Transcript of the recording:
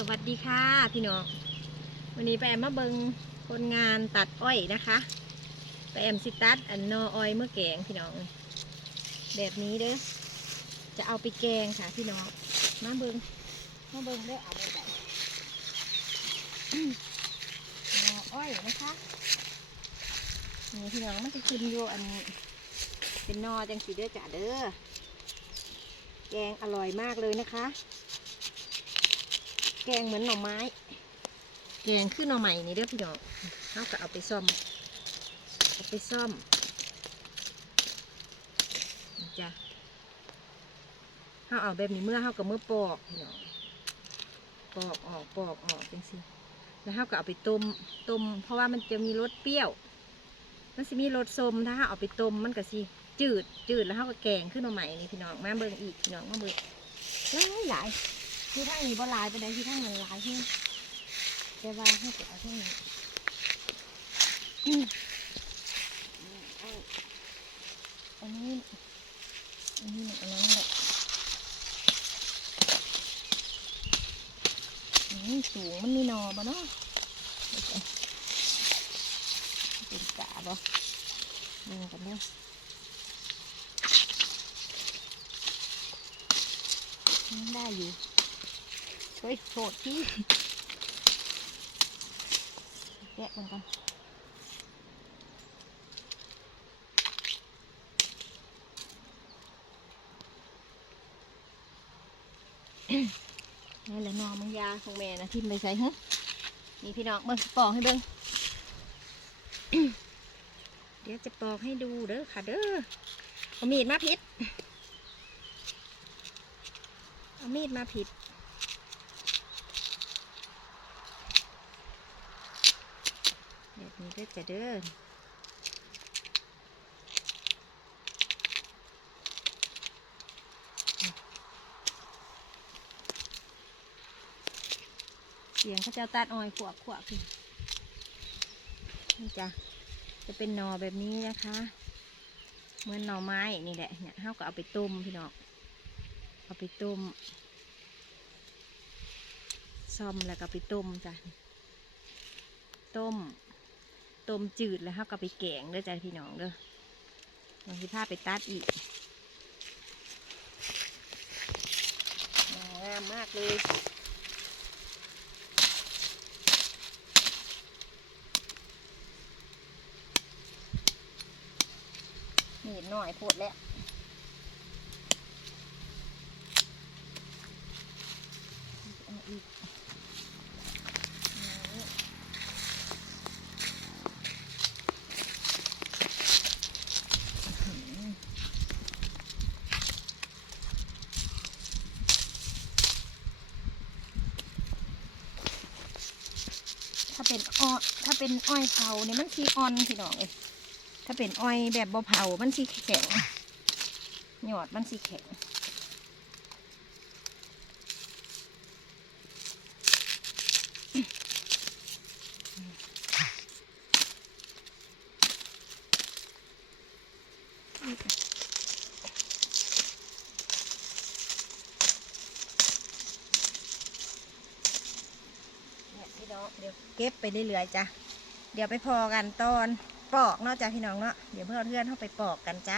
สดีค่ะพี่น้องวันนี้ไปแอมมาเบิงคนงานตัดอ้อยนะคะไปแอมสิตัดอันนออ้อยเมื่อแกงพี่น้อง แบบนี้เด้อจะเอาไปแกงค่ะพี่น้องมาเบิงมาเบิงได้อเอาไปไหนนออ้อยนะคะนี่พี่น้องมันจะขึ้นอยู่อันนี้ เป็นนอจังสีเด้อจ้ะเด้อแกงอร่อยมากเลยนะคะ แกงเหมือนหน่อไม้ แกงคือหน่อใหม่นี่เด้อพี่น้องเขาก็เอาไปซ่อม เอาไปซ่อมจ้ะเขาเอาแบบนี้เมื่อเขาก็เมื่อปอกพี่น้องปอกออกปอกออกจังสิแล้วเขาก็เอาไปต้มต้ม เพราะว่ามันจะมีรสเปรี้ยว มันสิมีรสส้มถ้าเขาเอาไปต้มมันก็สิจืดจืดแล้วเขาก็แกงขึ้นมาใหม่นี่พี่น้องมาเบิ่งอีกพี่น้องมาเบิ่งหลายหลาย ที่ทางนี้บ่ลายไปเลยที่ทางนั้นลายที่แต่ว่าให้ไปเอาที่นี้อืมเอาอันนี้อันนี้อันนั้นแหละอันนี้สูงมันมีนอบ่เนาะเป็นกาบ่ดูกันเนาะได้อยู่ เฮ้ยโทษที่แกะมันก่อนนี่แหละนอมังยาของแม่นะทิมไปใส่ฮะนี่พี่น้องเบิ่งปอกให้เบิ่งเดี๋ยวจะปอกให้ดูเด้อค่ะ เด้อเอามีดมาพิษเอามีดมาผิด แบบ นี้ก็จะเดินเสียงเขาจะตัดอ้อยขวบขวบนี่จ้ะจะเป็นหนอแบบนี้นะคะ เหมือนหน่อไม้นี่แหละเนี่ยเขาก็เอาไปต้มพี่น้องเอาไปต้มซ่อมแล้วก็ไปต้มจ้ะต้ม ต้มจืดแล้วเขาก็ไปแกงเด้อจ้ะพี่น้องเด้อลองทีผ้าไปตัดอีกงามมากเลยนี่หน่อยโพดแล้วอีกนี่อื้อหือถ้า เป็นอ้อถ้าเป็นอ้อยเผาเนี่ยมันสีอ่อนพี่น้องเอ้ยถ้าเป็นอ้อยแบบบ่เผามันสีแข็งหยอดมันสีแข็งนี่ยพี่ น้องเดี๋ยวเก็บไปเรื่อยๆจ้ะเดี๋ยวไปพอกันตอนปอกเนาะจ้ะพี่น้องเนาะเดี๋ยวเพื่อนเพื่อนๆเข้าไปปอกกันจ้า